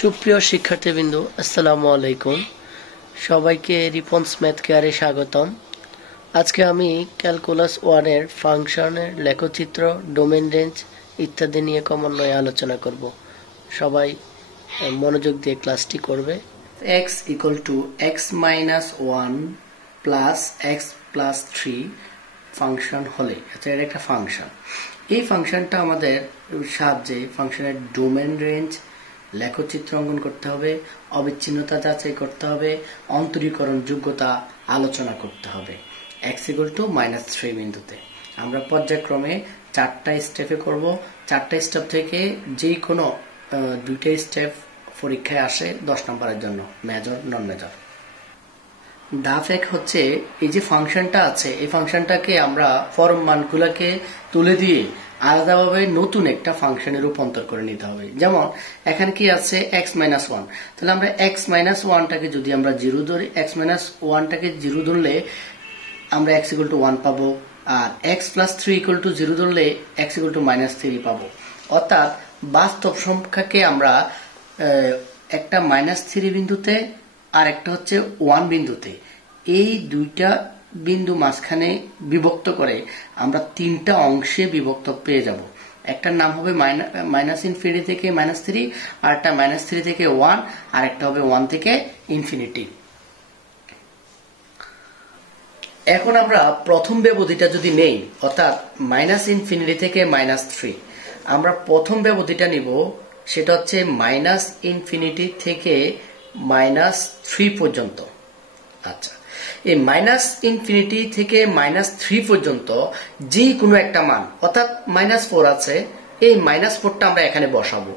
সুপ্রিয় শিক্ষার্থীবৃন্দ, আসসালামু আলাইকুম। সবাইকে রিপন্স ম্যাথ কেয়ারে স্বাগতম। আজকে আমি ক্যালকুলাস 1 এর ফাংশনের লেখচিত্র, ডোমেন রেঞ্জ ইত্যাদি নিয়ে ক্রমান্বয়ে আলোচনা করব। সবাই মনোযোগ দিয়ে ক্লাসটি করবে। x equal to x minus 1 plus x plus 3 function হলে, আচ্ছা এটা একটা ফাংশন। এই ফাংশনটা আমাদের সাহায্যে ফাংশনের ডোমেন রেঞ্জ, লেখচিত্র অঙ্কন করতে হবে, অবিচ্ছিন্নতা যাচাই করতে হবে, অন্তরীকরণ যোগ্যতা আলোচনা করতে হবে। x ইকুয়াল টু -3 বিন্দুতে আমরা পর্যায়ক্রমে 4টা স্টেপে করব। 4টা স্টেপ থেকে যে কোনো 2টা স্টেপ পরীক্ষায় আসে 10 নম্বরের জন্য, মেজর নন মেজর। ডাফ এক হচ্ছে এই যে ফাংশনটা আছে, এই ফাংশনটাকে আমরা ফর্ম মানগুলোকে তুলে দিয়ে আলাদাভাবে নতুন একটা ফাংশনে রূপান্তর করে নিতে হবে। যেমন এখানে কি আছে x-1, তাহলে আমরা x-1টাকে যদি আমরা 0 ধরি, x-1টাকে 0 ধরলে আমরা x = 1 পাবো, আর x + 3 = 0 ধরলে x = -3 পাবো। অর্থাৎ বাস্তব সংখ্যাকে আমরা একটা -3 বিন্দুতে আর একটা হচ্ছে 1 বিন্দুতে, এই দুইটা বিন্দু মাঝখানে বিভক্ত করে আমরা 3টা অংশে বিভক্ত পেয়ে যাব। একটার নাম হবে -∞ থেকে -3, আর একটা -3 থেকে 1, আর একটা হবে 1 থেকে ইনফিনিটি। এখন আমরা প্রথম ব্যবধিটা যদি নেই, অর্থাৎ -∞ থেকে -3, আমরা প্রথম ব্যবধিটা নিব, সেটা হচ্ছে -∞ থেকে -3 পর্যন্ত। আচ্ছা, এই -∞ থেকে -3 পর্যন্ত যে কোনো একটা মান, অর্থাৎ -4 আছে, এই -4টা আমরা এখানে বসাবো।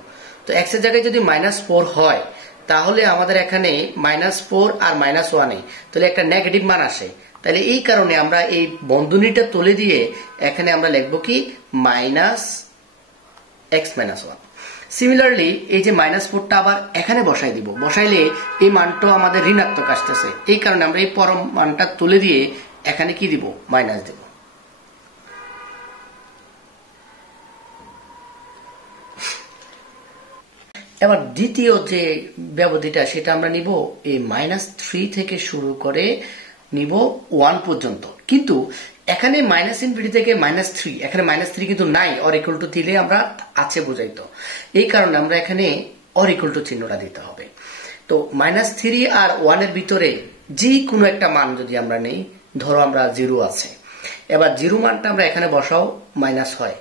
তো x এর জায়গায় যদি -4 হয়, তাহলে আমাদের এখানে -4 আর -1 নেই, তাহলে একটা নেগেটিভ মান আসে। তাহলে এই কারণে আমরা এই বন্ধনীটা তুলে দিয়ে এখানে আমরা লিখবো কি -x-1। সিমিলারলি এই যে -4টা আবার এখানে বসাই দিব, বসাইলে এই মানটা আমাদের ঋণাত্মক আসতেছে, এই কারণে আমরা এই পরম মানটা তুলে দিয়ে এখানে কি দিব, মাইনাস দেব। এবার দ্বিতীয় যে ব্যবধিটা, সেটা আমরা নিব এই -3 থেকে শুরু করে নিব 1 পর্যন্ত। কিন্তু এখানে -∞ থেকে -3, এখানে -3 কিন্তু নাই, অর ইকুয়াল টু দিলে আমরা আছে বুঝাইতো, এই কারণে আমরা এখানে অর ইকুয়াল টু চিহ্নটা দিতে হবে। তো -3 আর 1 এর ভিতরে যে কোনো একটা মান যদি আমরা নেই, ধরো আমরা 0 আছে, এবার 0 মানটা আমরা এখানে বসাও, মাইনাস হয়,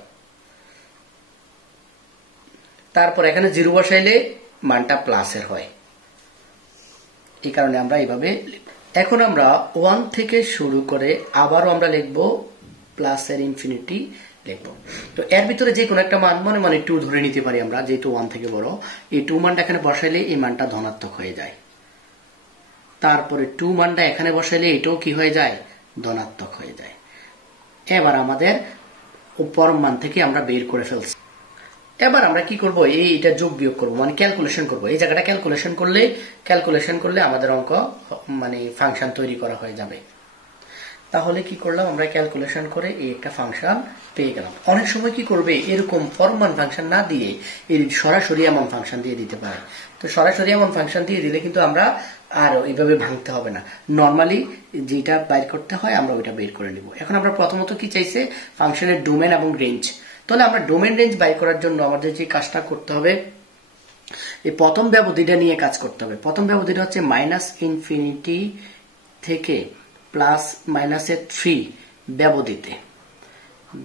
তারপর এখানে 0 বসাইলে মানটা প্লাসের হয়, এই কারণে আমরা এইভাবে। এখন আমরা 1 থেকে শুরু করে আবারও আমরা লিখব প্লাসের ইনফিনিটি লিখব। তো এর ভিতরে যে কোনো একটা মান, মনে 2 ধরে নিতে পারি আমরা, যেহেতু 1 থেকে বড়, এই 2 মানটা এখানে বসাইলে এই মানটা ধনাত্মক হয়ে যায়। তারপরে 2 মানটা এখানে বসাইলে এটাও কি হয়ে যায়, ধনাত্মক হয়ে যায়। এবার আমাদের পরম মান থেকে আমরা বের করে ফেলছি। এবার আমরা কি করব, এইটা যোগ বিয়োগ করব, মানে ক্যালকুলেশন করব। এই জায়গাটা ক্যালকুলেশন করলে আমাদের অঙ্ক মানে ফাংশন তৈরি করা হয়ে যাবে। তাহলে কি করলাম, আমরা ক্যালকুলেশন করে এই একটা ফাংশন পেয়ে গেলাম। অনেক সময় কি করবে, এরকম ফর্মান ফাংশন না দিয়ে এর সরাসরি এমন ফাংশন দিয়ে দিতে পারে। তো সরাসরি এমন ফাংশন দিয়ে দিলে কিন্তু আমরা আর এইভাবে ভাঙতে হবে না, নর্মালি যেটা বাইর করতে হয় আমরা ওইটা বের করে নিব। এখন আমরা প্রথমত কি চাইছে, ফাংশনের ডোমেন এবং রেঞ্জ। তাহলে আমরা ডোমেন রেঞ্জ বাইর করার জন্য আমাদের যে কাজটা করতে হবে, এই প্রথম ব্যবধিটা নিয়ে কাজ করতে হবে। প্রথম ব্যবধিটা হচ্ছে -∞ থেকে +-3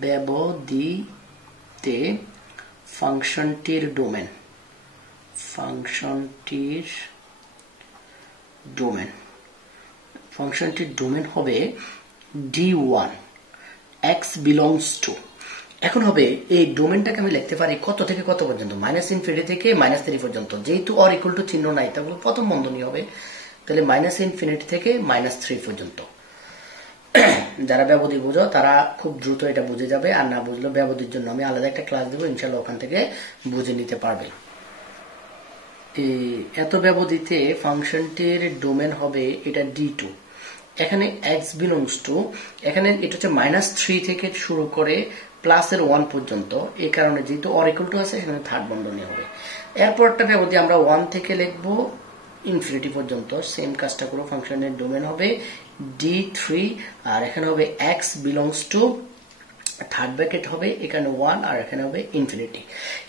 ব্যবধিতে ফাংশনটির ডোমেন হবে D1, x belongs to। এখন হবে এই ডোমেনটাকে আমি লিখতে পারি কত থেকে কত পর্যন্ত, -∞ থেকে -3 পর্যন্ত। যেহেতু অর ইকুয়াল টু চিহ্ন নাই, তাহলে প্রথম বন্ধনী হবে, তাহলে -∞ থেকে -3 পর্যন্ত। যারা ব্যবধি বুঝো তারা খুব দ্রুত এটা বুঝে যাবে, আর না বুঝলে ব্যবধির জন্য আমি আলাদা একটা ক্লাস দেবো, ইনশাল্লাহ ওখান থেকে বুঝে নিতে পারবে। এত ব্যবধিতে ফাংশনটির ডোমেন হবে এটা D2। এখানে x belongs to, এখানে এটা হচ্ছে -3 থেকে শুরু করে +1 পর্যন্ত, এই কারণে যেহেতু অর ইকুয়াল টু আছে, এখানে থার্ড বন্ধনী হবে। এরপর একটা ব্যবধি আমরা 1 থেকে লিখবো ইনফিনিটি পর্যন্ত। সেম কাজটা করব, ফাংশনের ডোমেন হবে D3 আর এখানে হবে x belongs to third bracket হবে এখানে 1 আর এখানে হবে ইনফিনিটি।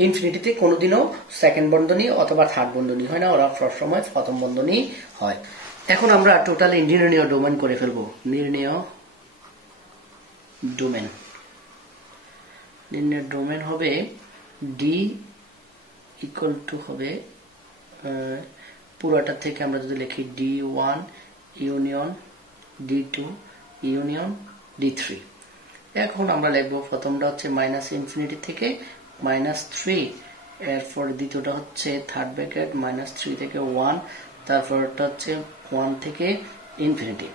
ইনফিনিটিতে কোনোদিনও সেকেন্ড বন্ধনী অথবা থার্ড বন্ধনী হয় না, ওরা সবসময় প্রথম বন্ধনী হয়। এখন আমরা টোটাল নির্ণেয় ডোমেন করে ফেলবো। নির্ণেয় ডোমেন হবে D ইকুয়াল টু হবে পুরোটা থেকে আমরা যদি লিখি D1 union D2 union D3। এখন আমরা লিখবো প্রথমটা হচ্ছে মাইনাস ইনফিনিটি থেকে -3, এরপর দ্বিতীয়টা হচ্ছে থার্ড ব্র্যাকেট -3 থেকে 1, তারপরটা হচ্ছে 1 থেকে ইনফিনিটি।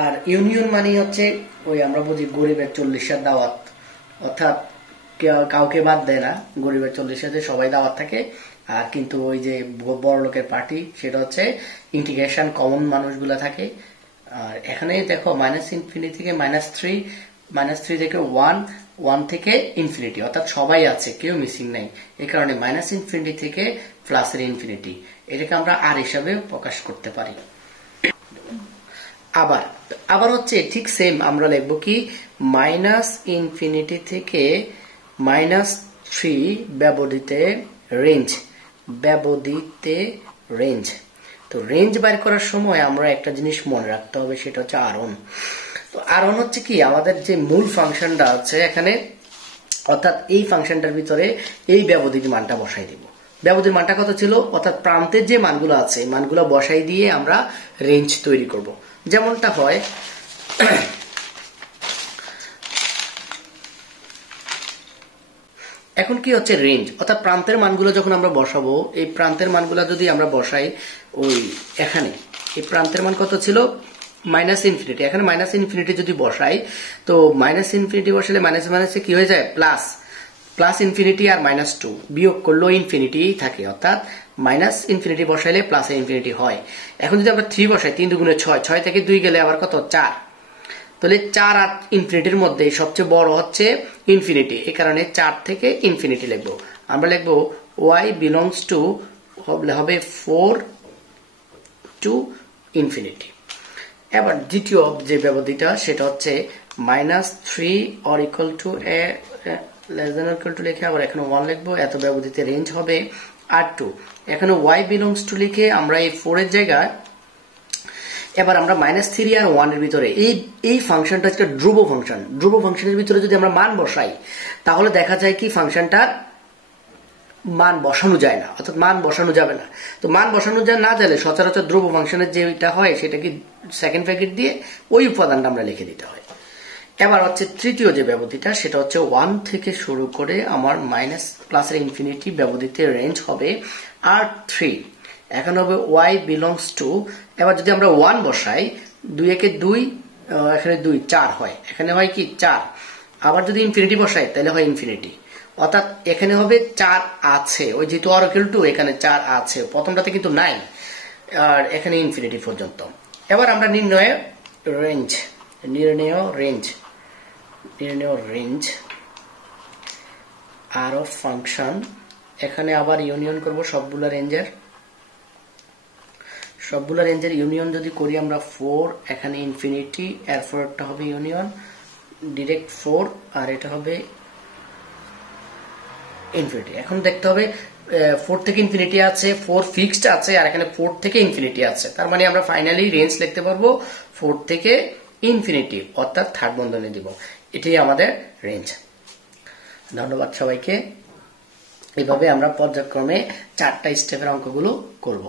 আর ইউনিয়ন মানে হচ্ছে ওই আমরা বুঝি গরিবের 40 দাওয়াত, অর্থাৎ কাউকে বাদ দেয় না, গরিবের 40 সবাই দাওয়াত থাকে। আর কিন্তু ওই যে বড় লোকের পার্টি সেটা হচ্ছে ইন্টিগ্রেশন কমন মানুষগুলা থাকে। আর এখানে দেখো মাইনাস ইনফিনিটি থেকে -3 থেকে 1 থেকে ইনফিনিটি, অর্থাৎ সবাই আছে, কেউ মিসিং নাই। এই কারণে মাইনাস ইনফিনিটি থেকে প্লাসের ইনফিনিটি, এটাকে আমরা আর হিসাবে প্রকাশ করতে পারি। আবার হচ্ছে ঠিক সেম আমরা লিখবো কি মাইনাস ইনফিনিটি থেকে -3 ব্যবধিতে রেঞ্জ। তো রেঞ্জ বাইর করার সময় আমরা একটা জিনিস মনে রাখতে হবে, সেটা হচ্ছে আরন। তো আরন হচ্ছে কি আমাদের যে মূল ফাংশনটা আছে এখানে, অর্থাৎ এই ফাংশনটার ভিতরে এই ব্যবধির মানটা বসাই দিব। ব্যবধির মানটা কত ছিল, অর্থাৎ প্রান্তের যে মানগুলো আছে মানগুলো বসাই দিয়ে আমরা রেঞ্জ তৈরি করব। যেমনটা হয় এখন কি হচ্ছে রেঞ্জ, অর্থাৎ প্রান্তের মানগুলো যখন আমরা বসাবো, এই প্রান্তের মানগুলো যদি আমরা বসাই ওই এখানে, এই প্রান্তের মান কত ছিল মাইনাস ইনফিনিটি, এখানে মাইনাস ইনফিনিটি যদি বসাই, তো মাইনাস ইনফিনিটি বসালে মাইনাসে কি হয়ে যায় প্লাস ইনফিনিটি আর -2 বিয়োগ করলেও ইনফিনিটি থাকে, অর্থাৎ মাইনাস ইনফিনিটি বসাইলে প্লাস ইনফিনিটি হয়। এখন যদি আমরা 3 বসাই, 3 দুগুণে 6, 6 থেকে 2 গেলে আবার কত 4, তাহলে 4 আর ইনফিনিটির মধ্যে সবচেয়ে বড় হচ্ছে ইনফিনিটি, এই কারণে 4 থেকে ইনফিনিটি লিখবো। আমরা লিখবো y বিলংস টু হবে 4 টু ইনফিনিটি। এবার দ্বিতীয় যে ব্যবধিটা সেটা হচ্ছে -3 or equal to less than equal to লিখে আবার এখানে 1 লিখবো, এত ব্যবধিতে রেঞ্জ হবে R2। এখানে y বিলংস টু লিখে আমরা এই 4 এর জায়গায় এবার আমরা -3 আর 1 এর ভিতরে এই ফাংশনটা হচ্ছে ধ্রুব ফাংশন। ধ্রুব ফাংশনের ভিতরে যদি আমরা মান বসাই তাহলে দেখা যায় কি ফাংশনটার মান বসানো যায় না, অর্থাৎ মান বসানো যাবে না। তো মান বসানো না যাবে সচরাচর ধ্রুব ফাংশনের যেটা হয় সেটা কি সেকেন্ড ব্র্যাকেট দিয়ে ওই উপাদানটা আমরা লিখে দিতে হয়। এবার হচ্ছে তৃতীয় যে ব্যবধিটা সেটা হচ্ছে 1 থেকে শুরু করে আমার মাইনাস প্লাসের ইনফিনিটি ব্যবধিতে রেঞ্জ হবে R3। এখন হবে y বিলংস টু, এবার যদি আমরা 1 বসাই 2 একে 2, এখানে 2 4 হয়, এখানে হয় কি 4, আবার যদি ইনফিনিটি বসাই তাহলে হয় ইনফিনিটি, অর্থাৎ এখানে হবে 4 আছে, ওই যেহেতু আর ইকুয়াল টু এখানে 4 আছে, প্রথমটাতে কিন্তু নাই, আর এখানে ইনফিনিটি পর্যন্ত। এবার আমরা নির্ণয় রেঞ্জ আর অফ ফাংশন, এখানে আবার ইউনিয়ন করব সবগুলা রেঞ্জের ইউনিয়ন যদি করি আমরা 4, এখানে ইনফিনিটি, এরপরটা হবে ইউনিয়ন ডিরেক্ট 4 আর এটা হবে ইনফিনিটি। এখন দেখতে হবে 4 থেকে ইনফিনিটি আছে, 4 ফিক্সড আছে, আর এখানে 4 থেকে ইনফিনিটি আছে, তার মানে আমরা ফাইনালি রেঞ্জ লিখতে পারবো 4 থেকে ইনফিনিটি, অর্থাৎ থার্ড বন্ধনী দিব, এটাই আমাদের রেঞ্জ। ধন্যবাদ সবাইকে। এভাবে আমরা পর্যায়ক্রমে 4টা স্টেপের অঙ্কগুলো করব।